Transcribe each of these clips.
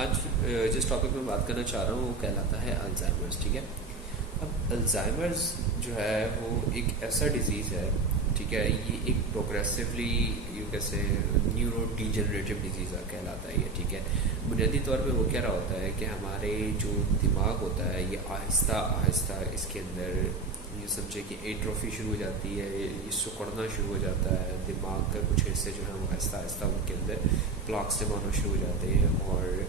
آج جس ٹاپک میں بات کرنا چاہ رہا ہوں وہ کہلاتا ہے الزائمرز. ٹھیک ہے. اب الزائمرز جو ہے وہ ایک ایسا ڈیزیز ہے, ٹھیک ہے, یہ ایک پروگریسولی یوں کیسے نیورو ڈی جنریٹیو ڈیزیز کہلاتا ہے یہ. ٹھیک ہے. بنیادی طور پہ وہ کیا رہا ہوتا ہے کہ ہمارے جو دماغ ہوتا ہے یہ آہستہ آہستہ اس کے اندر یہ سمجھے کہ ایٹروفی شروع ہو جاتی ہے, یہ سکڑنا شروع ہو جاتا ہے. دماغ کا کچھ حصے جو ہیں وہ آہستہ آہستہ ان کے اندر پلاکس جمع ہونا شروع ہو جاتے ہیں, اور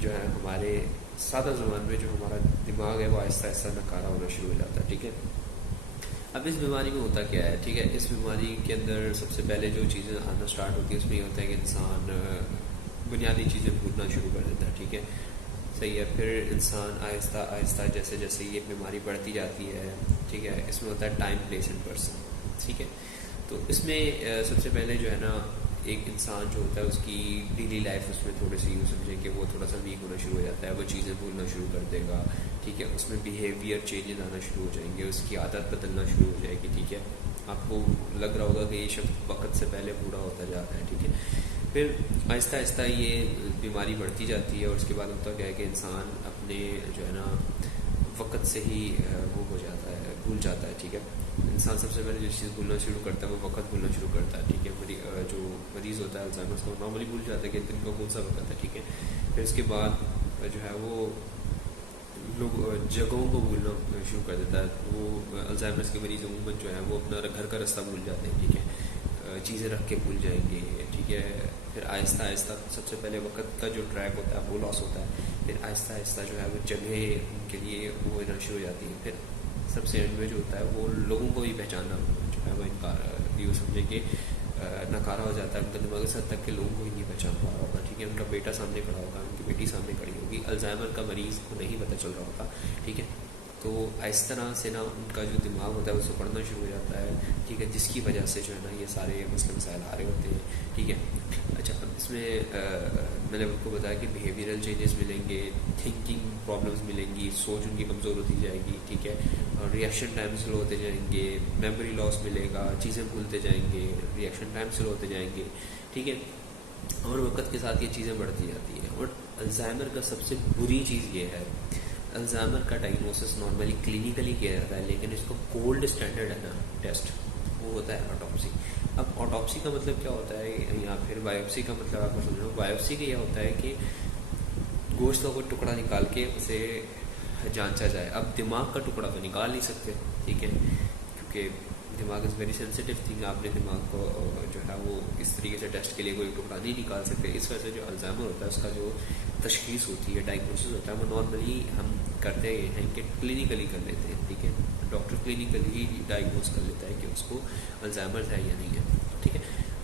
جو ہے ہمارے سادہ زبان میں جو ہمارا دماغ ہے وہ آہستہ آہستہ نکارا ہونا شروع ہو جاتا ہے. ٹھیک ہے. اب اس بیماری میں ہوتا کیا ہے؟ ٹھیک ہے, اس بیماری کے اندر سب سے پہلے جو چیزیں آنا سٹارٹ ہوتی ہیں اس میں یہ ہوتا ہے کہ انسان بنیادی چیزیں بھولنا شروع کر دیتا ہے. ٹھیک ہے, صحیح ہے. پھر انسان آہستہ آہستہ جیسے جیسے یہ بیماری بڑھتی جاتی ہے, ٹھیک ہے, اس میں ہوتا ہے ٹائم پلیس اینڈ پرسن. ٹھیک ہے. تو اس میں سب سے پہلے جو ہے نا ایک انسان جو ہوتا ہے اس کی ڈیلی لائف اس میں تھوڑی سی یوں سمجھیں کہ وہ تھوڑا سا ویک ہونا شروع ہو جاتا ہے, وہ چیزیں بھولنا شروع کر دے گا. ٹھیک ہے. اس میں بیہیویئر چینجز آنا شروع ہو جائیں گے, اس کی عادت بدلنا شروع ہو جائے گی. ٹھیک ہے. آپ کو لگ رہا ہوگا کہ یہ شخص وقت سے پہلے بوڑھا ہوتا جا رہا ہے. ٹھیک ہے. پھر آہستہ آہستہ یہ بیماری بڑھتی جاتی ہے, اور اس کے بعد ہوتا کیا ہے کہ انسان اپنے جو ہے نا وقت سے ہی وہ ہو جاتا ہے, بھول جاتا ہے. ٹھیک ہے. انسان سب سے پہلے جو چیز بھولنا شروع کرتا ہے وہ وقت بھولنا شروع کرتا ہے. ٹھیک ہے. جو مریض ہوتا ہے الزائمرز کو نارملی بھول جاتا ہے کہ دن کا کون سا وقت ہے. ٹھیک ہے. پھر اس کے بعد جو ہے وہ لوگ جگہوں کو بھولنا شروع کر دیتا ہے. وہ الزائمرز کے مریض عموماً جو ہے وہ اپنا گھر کا راستہ بھول جاتے ہیں. ٹھیک ہے. چیزیں رکھ کے بھول جائیں گے. ٹھیک ہے. پھر آہستہ آہستہ سب سے پہلے وقت کا جو ٹریک ہوتا ہے وہ لاس ہوتا ہے. پھر آہستہ آہستہ جو ہے وہ جگہ ان کے لیے وہ ہونا شروع ہو جاتی ہے. پھر سب سے اینڈ میں جو ہوتا ہے وہ لوگوں کو بھی پہچاننا جو ہے وہ انکار یوں سمجھے کہ ناکارہ ہو جاتا ہے. ان کا دماغ اس حد تک کہ لوگوں کو ہی نہیں پہچان پا رہا ہوگا. ٹھیک ہے. ان کا بیٹا سامنے کھڑا ہوگا, ان کی بیٹی سامنے کھڑی ہوگی, الزائمر کا مریض کو نہیں پتہ چل رہا ہوتا. ٹھیک ہے. تو اس طرح سے نا ان کا جو دماغ ہوتا ہے وہ سکڑنا شروع ہو جاتا ہے. ٹھیک ہے. جس کی وجہ سے جو ہے نا یہ سارے مسئلے مسائل آ رہے ہوتے ہیں. ٹھیک ہے. اچھا, اب اس میں میں نے آپ کو بتایا کہ بیہیویئرل چینجز ملیں گے, تھنکنگ پرابلمس ملیں گی, سوچ ان کی کمزور ہوتی جائے گی. ٹھیک ہے. اور ریئیکشن ٹائم سلو ہوتے جائیں گے, میموری لاس ملے گا, چیزیں بھولتے جائیں گے, ریئیکشن ٹائم سلو ہوتے جائیں گے. ٹھیک ہے. اور وقت کے ساتھ یہ چیزیں بڑھتی جاتی ہیں. اور الزائمر کا سب سے بری چیز یہ ہے, الزائمر کا ڈائگنوسس نارملی کلینکلی کیا جاتا ہے, لیکن اس کا گولڈ اسٹینڈرڈ ہے نا ٹیسٹ, وہ ہوتا ہے آٹوپسی. اب آٹوپسی کا مطلب کیا ہوتا ہے, یا پھر بایوپسی کا مطلب آپ کو سمجھو. بایوپسی کا یہ ہوتا ہے کہ گوشت کا کوئی ٹکڑا نکال کے اسے جانچا جائے. اب دماغ کا ٹکڑا تو نکال نہیں سکتے. ٹھیک ہے. کیونکہ دماغ از ویری سینسیٹیو تھنگ, آپ نے دماغ کو جو ہے وہ اس طریقے سے ٹیسٹ کے لیے کوئی ٹکڑا نہیں نکال سکتے. اس وجہ سے جو الزائمر ہوتا ہے اس کا جو تشخیص ہوتی ہے, ڈائگنوسس ہوتا ہے, وہ نارملی ہم کرتے ہیں کہ کلینکلی کر لیتے ہیں. ٹھیک ہے. ڈاکٹر کلینکلی ہی ڈائگنوز کر لیتا ہے کہ اس کو الزائمر ہے یا نہیں ہے. ٹھیک ہے.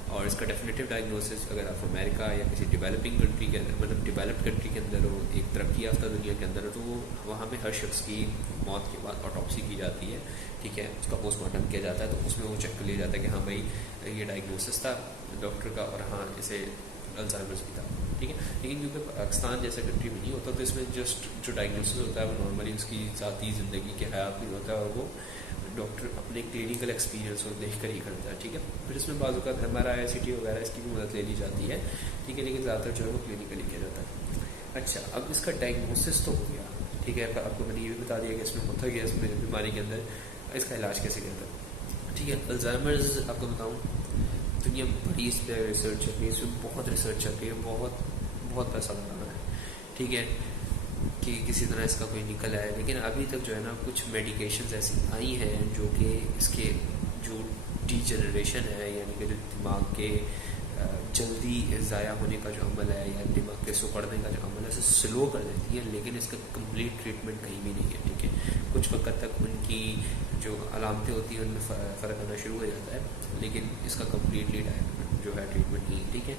اور اس کا ڈیفینیٹیو ڈائگنوسس اگر آپ امریکہ یا کسی ڈیولپنگ کنٹری کے اندر, مطلب ڈیولپڈ کنٹری کے اندر ہو, ایک ترقی یافتہ دنیا کے اندر ہو, تو وہ وہاں پہ ہر شخص کی موت کے بعد آٹوپسی کی جاتی ہے. ٹھیک ہے. اس کا پوسٹ مارٹم کیا جاتا ہے, تو اس میں وہ چیک کر لیا جاتا ہے کہ ہاں بھائی یہ ڈائگنوسس تھا ڈاکٹر کا, اور ہاں اسے الزائمرز بھی تھا. ٹھیک ہے. لیکن کیونکہ پاکستان جیسا کنٹری میں نہیں ہوتا, تو اس میں جسٹ جو ڈائگنوسس ہوتا ہے وہ نارملی اس کی ذاتی زندگی کے حیات میں ہوتا ہے, اور وہ ڈاکٹر اپنے کلینکل ایکسپیرینس کو دیکھ کر ہی کرتا ہے. ٹھیک ہے. پھر اس میں بعض اوقات MRI CT وغیرہ اس کی بھی مدد لے لی جاتی ہے. ٹھیک ہے. لیکن زیادہ تر جو ہے وہ کلینکلی کیا جاتا ہے. اچھا, اب اس کا ڈائگنوسس تو ہو گیا. ٹھیک ہے. آپ کو میں نے یہ بھی بتا دیا کہ اس میں ہوتا گیا, اس میں بیماری کے اندر اس کا علاج کیسے کیا جاتا ہے. ٹھیک ہے. الزائمرز آپ کو بتاؤں, دنیا بڑی اس پہ ریسرچ چل رہی ہے, اس میں بہت ریسرچ چل رہی ہے, بہت بہت پیسہ لگانا ہے. ٹھیک ہے. کہ کسی طرح اس کا کوئی نکل آئے, لیکن ابھی تک جو ہے نا کچھ میڈیکیشنز ایسی آئی ہیں جو کہ اس کے جو ڈی جنریشن ہے, یعنی کہ جو دماغ کے جلدی ضائع ہونے کا جو عمل ہے, یا دماغ کے سکڑنے کا جو عمل ہے, اسے سلو کر دیتی ہے, لیکن اس کا کمپلیٹ ٹریٹمنٹ کہیں بھی نہیں ہے. ٹھیک ہے. کچھ وقت تک ان کی جو علامتیں ہوتی ہیں ان میں فرق آنا شروع ہو جاتا ہے, لیکن اس کا کمپلیٹلی جو ہے ٹریٹمنٹ نہیں. ٹھیک ہے.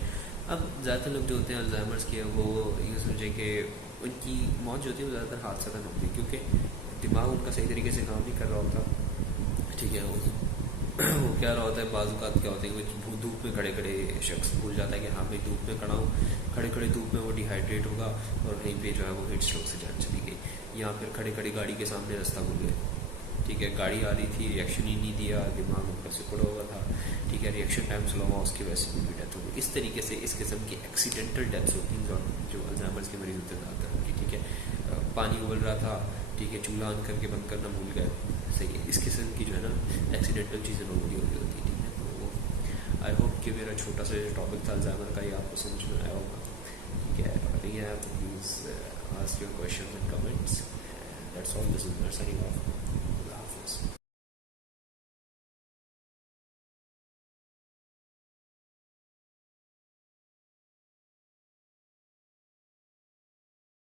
اب زیادہ تر لوگ جو ہوتے ہیں الزائمرز کے, وہ یہ سمجھیں کہ ان کی موت جو ہوتی ہے وہ زیادہ تر حادثہ تک ہوتی ہے, کیونکہ دماغ ان کا صحیح طریقے سے کام نہیں کر رہا ہوتا. ٹھیک ہے. وہ کیا رہا ہوتا ہے, بعض اوقات کیا ہوتا ہے کہ دھوپ میں کھڑے کھڑے شخص بھول جاتا ہے کہ ہاں میں دھوپ میں کھڑا ہوں, کھڑے کھڑے دھوپ میں وہ ڈی ہائیڈریٹ ہوگا, اور وہیں پہ جو ہے وہ ہیٹ اسٹروک سے جان چلی گئی. یا پھر کھڑے کھڑے گاڑی کے سامنے راستہ بھول گئے. ٹھیک ہے. گاڑی آ رہی تھی, ریئیکشن ہی نہیں دیا, دماغ ان کا سکڑا ہوا تھا. ٹھیک ہے. ریئیکشن ٹائم سلو ہوا, اس کی وجہ سے بھی ڈیتھ ہو گئی. اس طریقے سے اس قسم کی ایکسیڈنٹل ڈیتھس ہوتی ہیں جو الزائمر الزائمرز کے مریض ہوتے ہیں زیادہ تر، ٹھیک ہے. پانی ابل رہا تھا، ٹھیک ہے، چولہا آن کر کے بند کرنا بھول گئے، صحیح ہے. اس قسم کی جو ہے نا ایکسیڈنٹل چیزیں نارملی ہو رہی ہوتی ہیں، ٹھیک ہے. تو آئی ہوپ کہ میرا چھوٹا سا ٹاپک تھا الزائمر کا، یہ آپ کو سمجھ میں آیا ہوگا، ٹھیک ہے. اگر نہیں آیا تو please ask your questions and comments. That's all. This is my signing off.